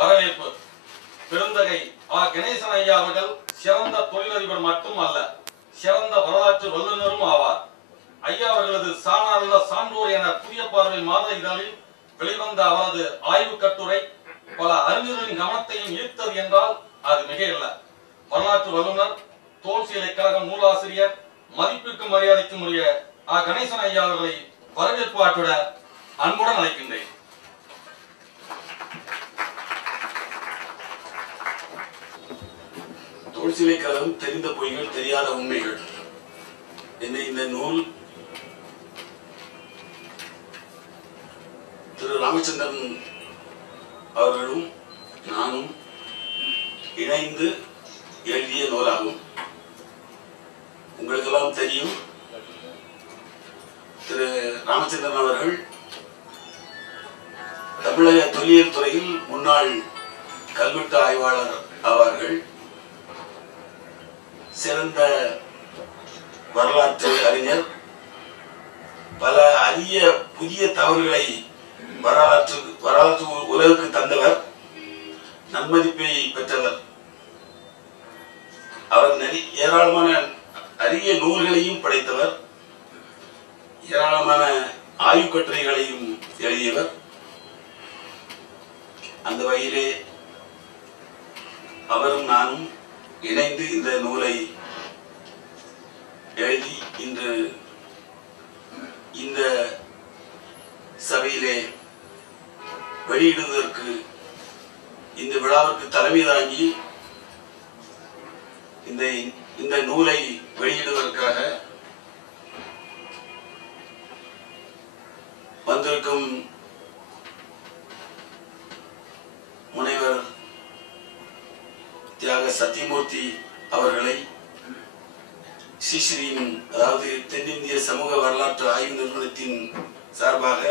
வரவேற்பு. பெருந்தகை. ஆ கணேசன் ஐயா அவர்கள் சிறந்த தொழிலதிபர் மட்டும் அல்ல சிறந்த வரலாற்று வல்லுநரும் ஆவார். ஐயா அவர்களது சாணார்ல சான்றோர் என புதிய பார்வை மாத இதழில் வெளிவந்த அவரது ஆய்வு கட்டுரை பல அறிஞர்களின் கவனத்தையும் ஈர்த்தது என்றால் அது மிகையல்ல. வரலாற்று வல்லுநர் தோல் சீலை கழகம் நூலாசிரியர் மதிப்பிற்கும் மரியாதைக்கும் உரிய ஆ கணேசன் ஐயா அவர்களை வரவேற்பு ஆற்றிட அன்புடன் அழைக்கின்றேன். தொழிற்சிலை கழகம் தெரிந்த பொய்கள் தெரியாத உண்மைகள். என்னை இந்த நூல்? திரு ராமச்சந்திரன் அவர்களும் நானும் இணைந்து எழுதிய நூலாகும். உங்களுக்கெல்லாம் தெரியும் திரு ராமச்சந்திரன் அவர்கள் தமிழக தொல்லியல் துறையில் முன்னாள் கல்வெட்டு ஆய்வாளர் ஆவார்கள். சிறந்த வரலாற்று அறிஞர் பல அரிய புதிய தவறுகளை வரலாற்று வரலாற்று உலகுக்கு தந்தவர் நன்மதிப்பை பெற்றவர். அவர் நிறைய ஏராளமான அரிய நூல்களையும் படைத்தவர். ஏராளமான ஆய்வுக் கட்டுரைகளையும் எழுதியவர். அந்த வகையிலே அவரும் நானும் இணைந்து இந்த நூலை எழுதி இன்று இந்த சபையிலே வெளியிடுவதற்கு இந்த விழாவிற்கு தலைமை தாங்கி இந்த இந்த நூலை வெளியிடுவதற்காக வந்திருக்கும் முனைவர் தியாக சத்தியமூர்த்தி அவர்களை ஸ்ரீஸ்ரீயின் அதாவது தென்னிந்திய சமூக வரலாற்று ஆய்வு நிறுவனத்தின் சார்பாக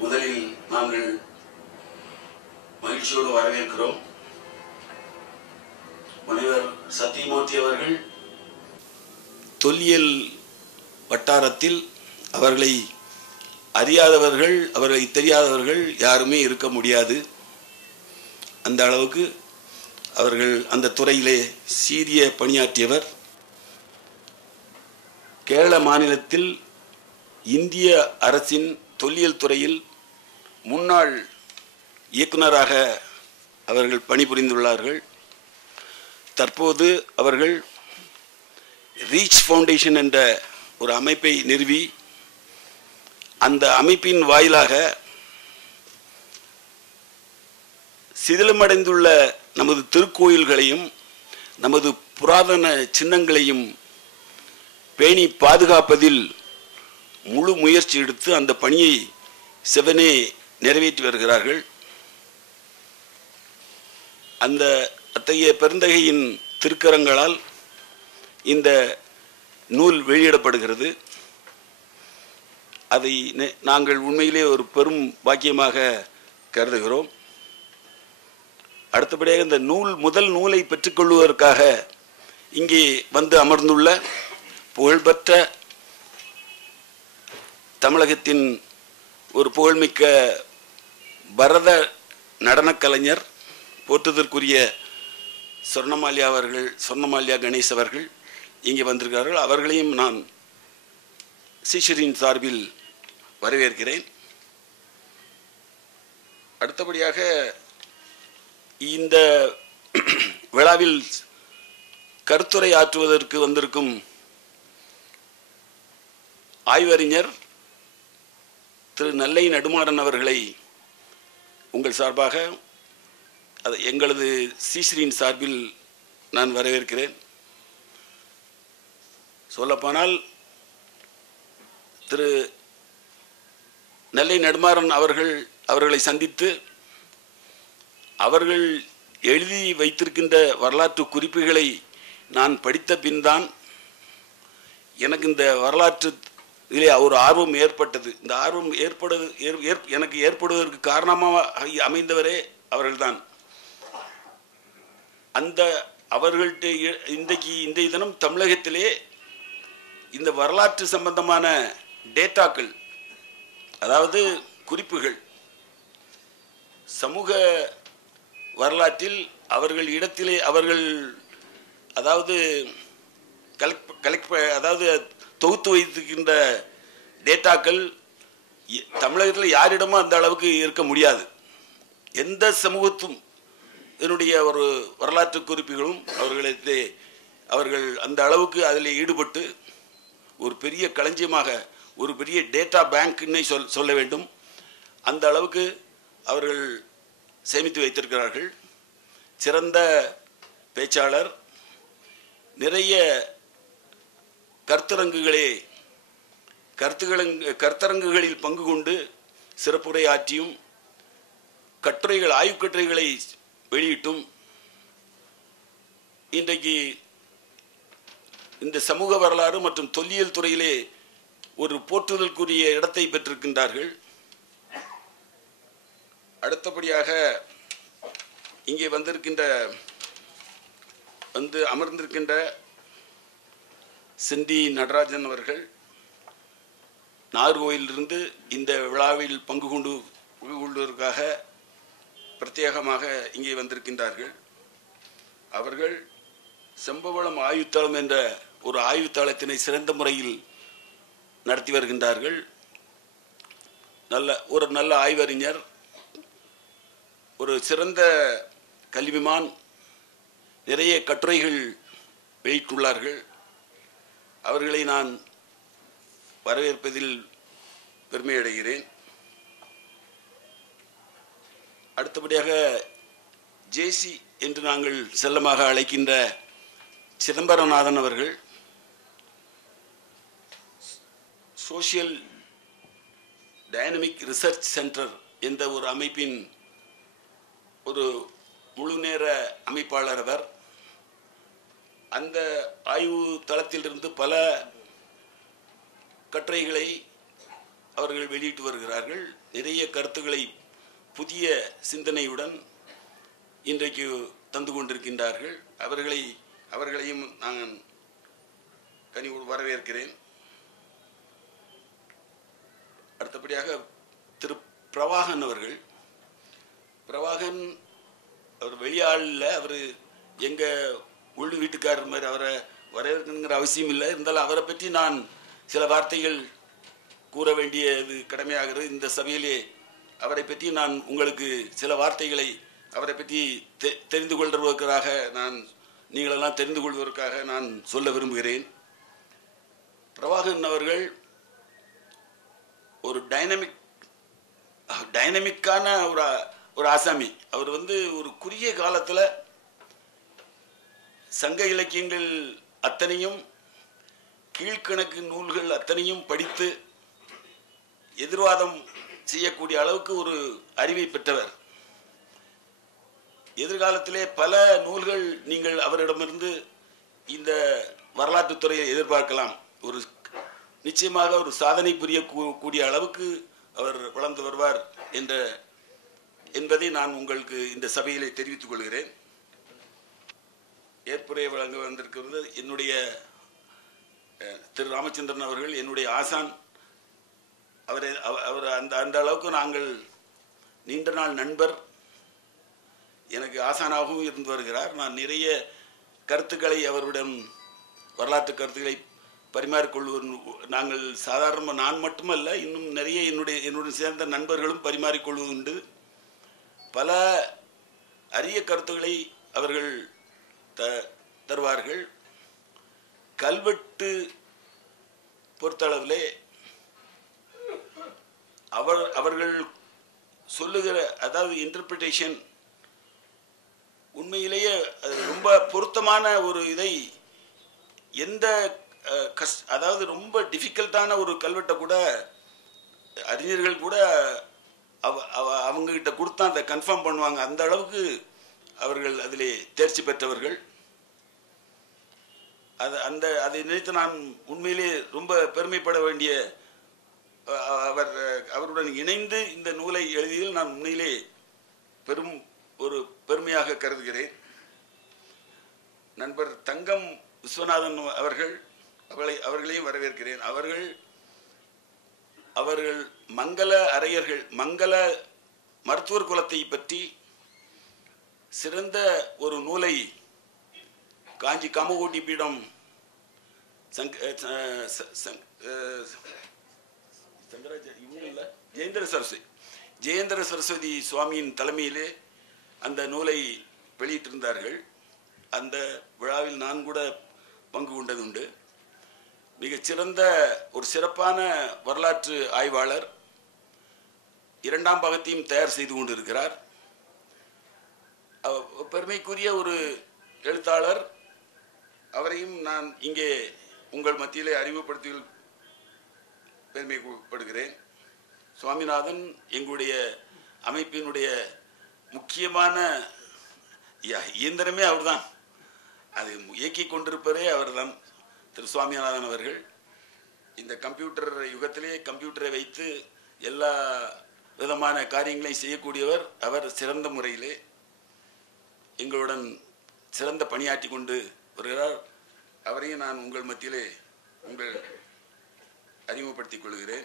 முதலில் நாங்கள் மகிழ்ச்சியோடு வரவேற்கிறோம். முனைவர் சத்தியமூர்த்தி அவர்கள் தொல்லியல் வட்டாரத்தில் அவர்களை அறியாதவர்கள் அவர்களை தெரியாதவர்கள் யாருமே இருக்க முடியாது. அந்த அளவுக்கு அவர்கள் அந்த துறையிலே சீரிய பணியாற்றியவர். கேரள மாநிலத்தில் இந்திய அரசின் தொல்லியல் துறையில் முன்னாள் இயக்குனராக அவர்கள் பணிபுரிந்துள்ளார்கள். தற்போது அவர்கள் ரீச் ஃபவுண்டேஷன் என்ற ஒரு அமைப்பை நிறுவி அந்த அமைப்பின் வாயிலாக சிதிலமடைந்துள்ள நமது திருக்கோயில்களையும் நமது புராதன சின்னங்களையும் பேணி பாதுகாப்பதில் முழு முயற்சி எடுத்து அந்த பணியை செவனே நிறைவேற்றி வருகிறார்கள். அந்த அத்தகைய பெருந்தகையின் திருக்கரங்களால் இந்த நூல் வெளியிடப்படுகிறது. அதை நாங்கள் உண்மையிலே ஒரு பெரும் பாக்கியமாக கருதுகிறோம். அடுத்தபடியாக இந்த நூல் முதல் நூலை பெற்றுக்கொள்வதற்காக இங்கே வந்து அமர்ந்துள்ள புகழ்பெற்ற தமிழகத்தின் ஒரு புகழ்மிக்க பரத நடனக்கலைஞர் போற்றுதற்குரிய சொர்ணமால்யா அவர்கள் சொர்ணமால்யா கணேஷ் அவர்கள் இங்கே வந்திருக்கிறார்கள். அவர்களையும் நான் சிஷரின் சார்பில் வரவேற்கிறேன். அடுத்தபடியாக இந்த விழாவில் கருத்துரை ஆற்றுவதற்கு வந்திருக்கும் ஆய்வறிஞர் திரு நெல்லை நடுமாறன் அவர்களை உங்கள் சார்பாக அது எங்களது சீஸ்ரீன் சார்பில் நான் வரவேற்கிறேன். சொல்லப்போனால் திரு நெல்லை நடுமாறன் அவர்கள் அவர்களை சந்தித்து அவர்கள் எழுதி வைத்திருக்கின்ற வரலாற்று குறிப்புகளை நான் படித்த பின்தான் எனக்கு இந்த வரலாற்று இதிலே ஒரு ஆர்வம் ஏற்பட்டது. இந்த ஆர்வம் ஏற்படுது ஏற்- ஏற்- எனக்கு ஏற்படுவதற்கு காரணமாக அமைந்தவரே அவர்கள்தான். அந்த அவர்கள்ட்ட இன்றைக்கு இன்றைய தினம் தமிழகத்திலே இந்த வரலாற்று சம்பந்தமான டேட்டாக்கள் அதாவது குறிப்புகள் சமூக வரலாற்றில் அவர்கள் இடத்திலே அவர்கள் அதாவது கலெக்ட் கலெக்ட் அதாவது தொகுத்து வைத்திருக்கின்ற டேட்டாக்கள் தமிழகத்தில் யாரிடமும் அந்த அளவுக்கு இருக்க முடியாது. எந்த சமூகத்தும் இதனுடைய ஒரு வரலாற்று குறிப்புகளும் அவர்களிடத்திலே அவர்கள் அந்த அளவுக்கு அதில் ஈடுபட்டு ஒரு பெரிய களஞ்சியமாக ஒரு பெரிய டேட்டா பேங்க்னே சொல் சொல்ல வேண்டும். அந்த அளவுக்கு அவர்கள் சேமித்து வைத்திருக்கிறார்கள். சிறந்த பேச்சாளர். நிறைய கருத்தரங்குகளே கருத்துகளங்கு கருத்தரங்குகளில் பங்கு கொண்டு சிறப்புரை ஆற்றியும் கட்டுரைகள் ஆய்வுக்கட்டுரைகளை வெளியிட்டும். இன்றைக்கு இந்த சமூக வரலாறு மற்றும் தொல்லியல் துறையிலே ஒரு போற்றுதலுக்குரிய இடத்தை பெற்றிருக்கின்றார்கள். அடுத்தபடியாக இங்கே வந்திருக்கின்ற வந்து அமர்ந்திருக்கின்ற செந்தி நடராஜன் அவர்கள் நாகர்கோயிலிருந்து இந்த விழாவில் பங்கு கொண்டு பங்கு கொள்வதற்காக பிரத்யேகமாக இங்கே வந்திருக்கின்றார்கள். அவர்கள் செம்பவளம் ஆய்வுத்தளம் என்ற ஒரு ஆயுத்தளத்தினை சிறந்த முறையில் நடத்தி வருகின்றார்கள். நல்ல ஒரு நல்ல ஆய்வறிஞர் ஒரு சிறந்த கல்விமான் நிறைய கட்டுரைகள் வெளியிட்டுள்ளார்கள். அவர்களை நான் வரவேற்பதில் பெருமையடைகிறேன். அடுத்தபடியாக ஜேசி என்று நாங்கள் செல்லமாக அழைக்கின்ற சிதம்பரநாதன் அவர்கள் சோஷியல் டைனமிக் ரிசர்ச் சென்டர் என்ற ஒரு அமைப்பின் ஒரு முழு நேர அமைப்பாளர் அவர். அந்த ஆய்வு தளத்திலிருந்து பல கட்டுரைகளை அவர்கள் வெளியிட்டு வருகிறார்கள். நிறைய கருத்துக்களை புதிய சிந்தனையுடன் இன்றைக்கு தந்து கொண்டிருக்கின்றார்கள். அவர்களை அவர்களையும் நான் கனிவோடு வரவேற்கிறேன். அடுத்தபடியாக திரு பிரவாகன் அவர்கள். பிரவாகன் அவர் வெளியாளில் அவர் எங்கள் உள் வீட்டுக்காரர் மாதிரி அவரை வரவேற்கணுங்கிற அவசியம் இல்லை. இருந்தாலும் அவரை பற்றி நான் சில வார்த்தைகள் கூற வேண்டியது கடமையாகிறது. இந்த சபையிலே அவரை பற்றி நான் உங்களுக்கு சில வார்த்தைகளை அவரை பற்றி தெ- தெரிந்து கொள்வதற்காக நான் நீங்களெல்லாம் தெரிந்து கொள்வதற்காக நான் சொல்ல விரும்புகிறேன். பிரவாகன் அவர்கள் ஒரு டைனமிக் டைனமிக்கான ஒரு ஒரு ஆசாமி. அவர் வந்து ஒரு குறுகிய காலத்தில் சங்க இலக்கியங்கள் அத்தனையும் கீழ்க்கணக்கு நூல்கள் அத்தனையும் படித்து எதிர்வாதம் செய்யக்கூடிய அளவுக்கு ஒரு அறிவை பெற்றவர். எதிர்காலத்திலே பல நூல்கள் நீங்கள் அவரிடமிருந்து இந்த வரலாற்று துறையை எதிர்பார்க்கலாம். ஒரு நிச்சயமாக ஒரு சாதனை புரிய கூ- கூடிய அளவுக்கு அவர் வளர்ந்து வருவார் என்ற என்பதை நான் உங்களுக்கு இந்த சபையிலே தெரிவித்துக் கொள்கிறேன். ஏற்புரையை வழங்க வந்திருக்கிறது என்னுடைய திரு ராமச்சந்திரன் அவர்கள் என்னுடைய ஆசான். அவரை அவர் அந்த அந்த அளவுக்கு நாங்கள் நீண்ட நாள் நண்பர். எனக்கு ஆசானாகவும் இருந்து வருகிறார். நான் நிறைய கருத்துக்களை அவரிடம் வரலாற்று கருத்துக்களை பரிமாறிக்கொள்வது நாங்கள் சாதாரணமாக நான் மட்டுமல்ல இன்னும் நிறைய என்னுடைய என்னுடன் சேர்ந்த நண்பர்களும் பரிமாறிக்கொள்வது உண்டு பல அரிய கருத்துக்களை அவர்கள் த தருவார்கள். கல்வெட்டு பொறுத்தளவிலே அவர் அவர்கள் சொல்லுகிற அதாவது இன்டர்பிரிட்டேஷன் உண்மையிலேயே அது ரொம்ப பொருத்தமான ஒரு இதை எந்த கஷ் அதாவது ரொம்ப டிஃபிகல்ட்டான ஒரு கல்வெட்டை கூட அறிஞர்கள் கூட அவ அவ- அவங்க கிட்ட கொடுத்தா அதை கன்ஃபார்ம் பண்ணுவாங்க. அந்த அளவுக்கு அவர்கள் அதிலே தேர்ச்சி பெற்றவர்கள். அது அந்த அதை நினைத்து நான் உண்மையிலே ரொம்ப பெருமைப்பட வேண்டிய அவர் அவருடன் இணைந்து இந்த நூலை எழுதியதில் நான் உண்மையிலே பெரும் ஒரு பெருமையாக கருதுகிறேன். நண்பர் தங்கம் விஸ்வநாதன் அவர்கள் அவளை அவர்களையும் வரவேற்கிறேன். அவர்கள் அவர்கள் மங்கள அரையர்கள் மங்கள மருத்துவர் குலத்தை பற்றி சிறந்த ஒரு நூலை காஞ்சி காமகோட்டி பீடம் சங்க ச- ஜெயேந்திர சரஸ்வதி. ஜெயேந்திர சரஸ்வதி சுவாமியின் தலைமையிலே அந்த நூலை வெளியிட்டிருந்தார்கள். அந்த விழாவில் நான் கூட பங்கு கொண்டதுண்டு. சிறந்த ஒரு சிறப்பான வரலாற்று ஆய்வாளர் இரண்டாம் பாகத்தையும் தயார் செய்து கொண்டிருக்கிறார். பெருமைக்குரிய ஒரு எழுத்தாளர் அவரையும் நான் இங்கே உங்கள் மத்தியிலே அறிமுகப்படுத்தியில் பெருமைப்படுகிறேன். சுவாமிநாதன் எங்களுடைய அமைப்பினுடைய முக்கியமான யா- இயந்திரமே அவர்தான். அது இயக்கி கொண்டிருப்பதே அவர்தான் திரு சுவாமிநாதன் அவர்கள். இந்த கம்ப்யூட்டர் யுகத்திலே கம்ப்யூட்டரை வைத்து எல்லா விதமான காரியங்களையும் செய்யக்கூடியவர் அவர் சிறந்த முறையிலே எங்களுடன் சிறந்த பணியாற்றி கொண்டு வருகிறார். அவரையும் நான் உங்கள் மத்தியிலே உங்கள் அறிமுகப்படுத்திக் கொள்கிறேன்.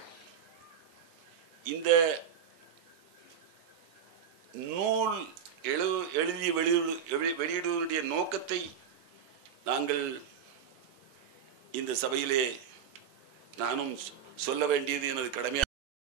இந்த நூல் எழு எழுதி வெளியிடு வெளி- வெளியிடுவதனுடைய நோக்கத்தை நாங்கள் இந்த சபையிலே நானும் சொல்ல வேண்டியது எனது கடமையாக